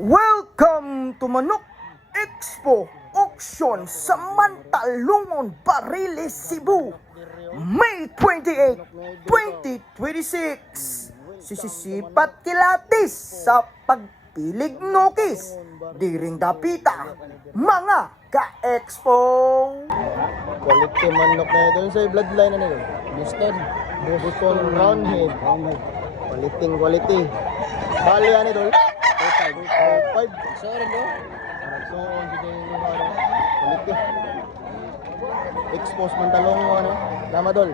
Welcome to Manok Expo Auction sa Mantalungon, Bariles, Cebu, May 28, 2026. Sisisipat kilatis sa pagpilig nokis, diring dapita, mga ka-expo. Quality manok na ito sa bloodline na nito. Boston Roundhead. Quality. Bali yan ito. 5. Sorry no. So, quality. Expose man talong mo ano. Tama dol.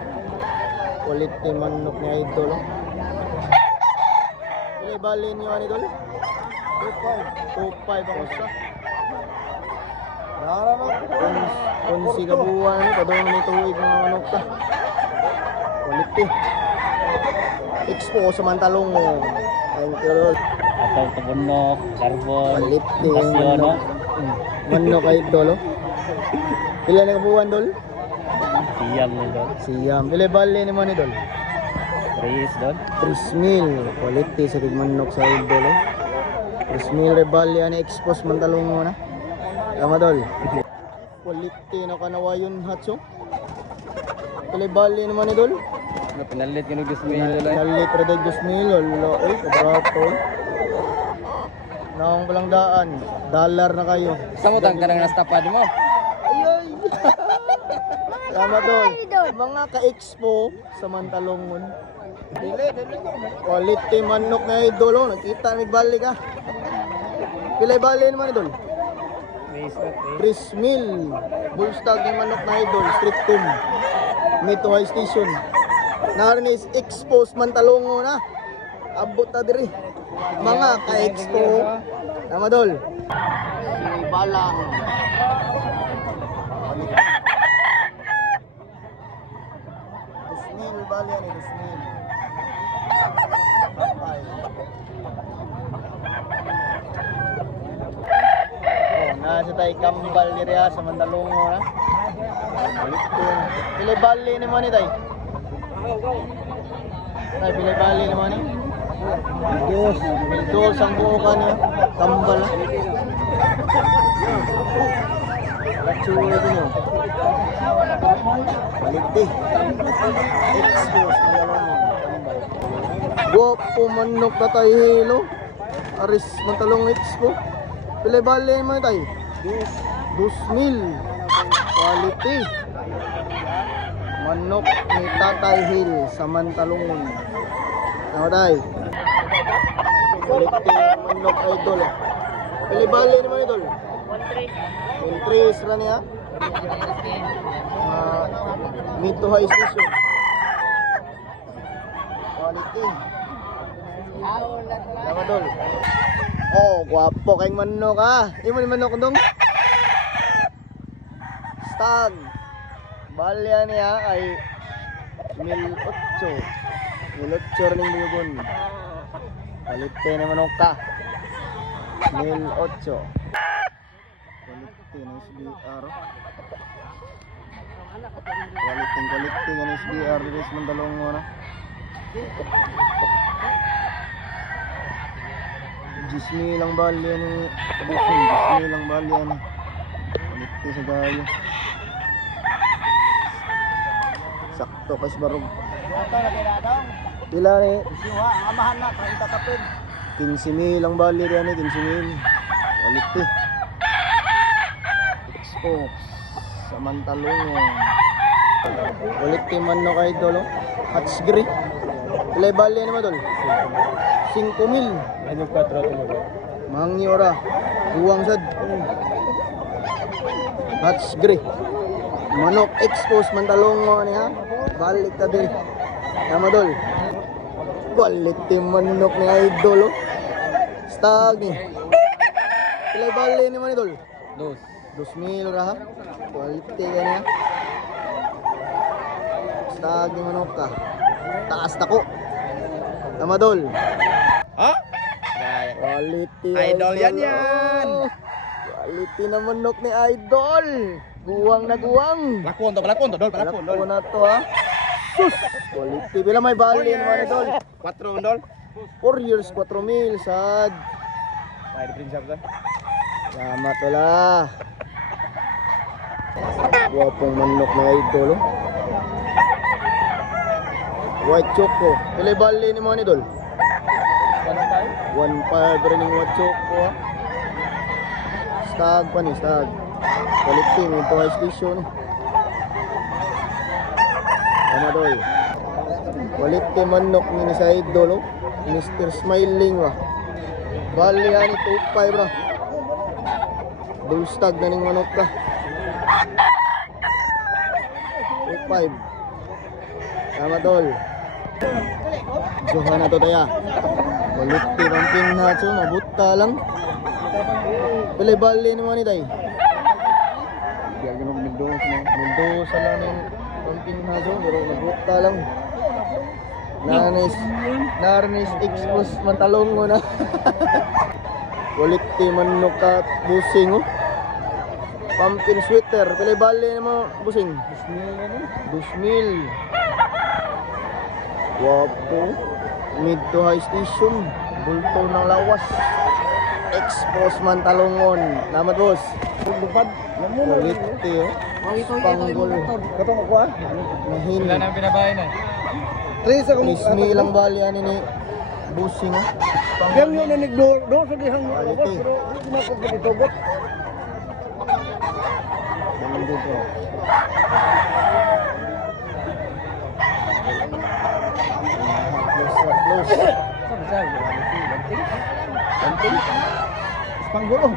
Quality manok na ito. Ile bali niyo ano dol? 2.5 ang isa. Kung si kabuhan, padong may tuwid mga manok ka. Quality. Expo sa Mantalong. Thank you, Lord. Atau kebunok, karbon, Quality. manok. Manok ay dolo. Pila na kabuhan, Dol? Siyam ni Dol. Siyam. Pila bali ni man ni Dol? Tris Dol. 3,000. Quality sa manok sa idol. 3,000 rebali ani expose Mantalong mo na. Tama Dol. Quality na kanawayon hatso. Pila bali naman ni Dol? Pinalit ka ng 2,000 Dol. Nalit rin 2,000. Lolo, kabrato. Naong palang daan. Dollar na kayo. Samutang ka nang nastapad mo. Ayay! Tama Dol. Mga ka-expo sa Mantalongon. Quality manok na idol. Oh. Nakita may bali ka. Pilay bali naman idol. 3,000. Bullstag ng manok na idol. Street team. Mito High Station. Naroon is expose Mantalongon na. Abot na diri. Mga ka-expo. Tama Dol. Balang. Dusmil bali yan eh. Dusmil. Nasa tayo kambal diri sa Mantalongon na. Pilay bali ni mo ni tayo. Tay pilay bali ni mo ni. Dos ang buo ka niya. Kambal ha. Lachuwi din yun. Quality. Expose Mantalongon. Guwapo manok na tayo hilo. Aris Mantalongon Expo. Pilay bali ni mo ni tayo. 2,000. Quality. Manok ni Tatay Hill sa Mantalongon. Tama tayo. Quality manok idol. Pilibali naman idol. 1.3 ra niya. Mito High Station. Quality. Tama dol. Oh, guwapo kayong manok ha. Imo ni manok dong. Stag. Balya niya ay 1,800. 1,800 ning bugon. Quality na manok ka. 1,800. Quality ng SBR. Quality ng SBR dito sa Mantalongon na. Gismi lang balya ni Kabukin. Gismi lang balya ni. Quality sa gayo. Sakto kas barog. Pila ni? Amahan na, 30 kapin. 15,000 lang bali riyan eh, 15,000. Quality. Expo sa Mantalongon. Quality manok idol. Hats gray. Pila bali naman dol? 5,000. Ano 4 ito mo? Mangi ora. Duwang sad. Hats gray. Manok expose Mantalongon ha. Balik ka din. Tama dol. Quality manok ni idol. Stag ni. Pilay bali ni man idol. 2,000 ra ha. Quality ka niya. Stag ni manok ka. Taas tako. Tama dol. Ha? Quality Idol yan. Quality na manok ni idol. Guwang na guwang. Palakon to Dol, Palako na to ha. Sus! Quality. Bila may bali naman idol. 4 Dol. 4 years, 4,000 sad. Ay, prinsip ka. Salamat wala. Guwapong manok na idol. Oh. White choco. Pila bali ni mo ni idol? 1.5 rin yung white choco. Ah. Stag pa ni, stag. Quality, may ito high station. Ano dol? Quality manok ni sa idol. Oh. Mr. Smiling ba? Bali yan ito, 5 bro. Dulstag na ning manok ka. 5. Tama tol. Johan na to taya. Quality ng pinhatso, mabuta lang. Pilay bali ni mo ni tay. Biar ganun Mendoza na. Mendoza lang ng pinhatso, pero mabuta lang. Narnis expose mantalong mo na. Quality manok ka busing oh. Pumpkin sweater. Pilay bali mo busing. 2,000. Wapo. Mid to high station. Bulto ng lawas. Expose mantalongon. Salamat boss. Lupad. Quality oh. Panggol. Katong ako ah. Nahin. nang binabahay na. Tres ako lang bali ani ni busing oh. Diyan yun na nagdoor sa dihang Quality. pero hindi na ko pinitugot. Ganun dito. Close. Panggulong.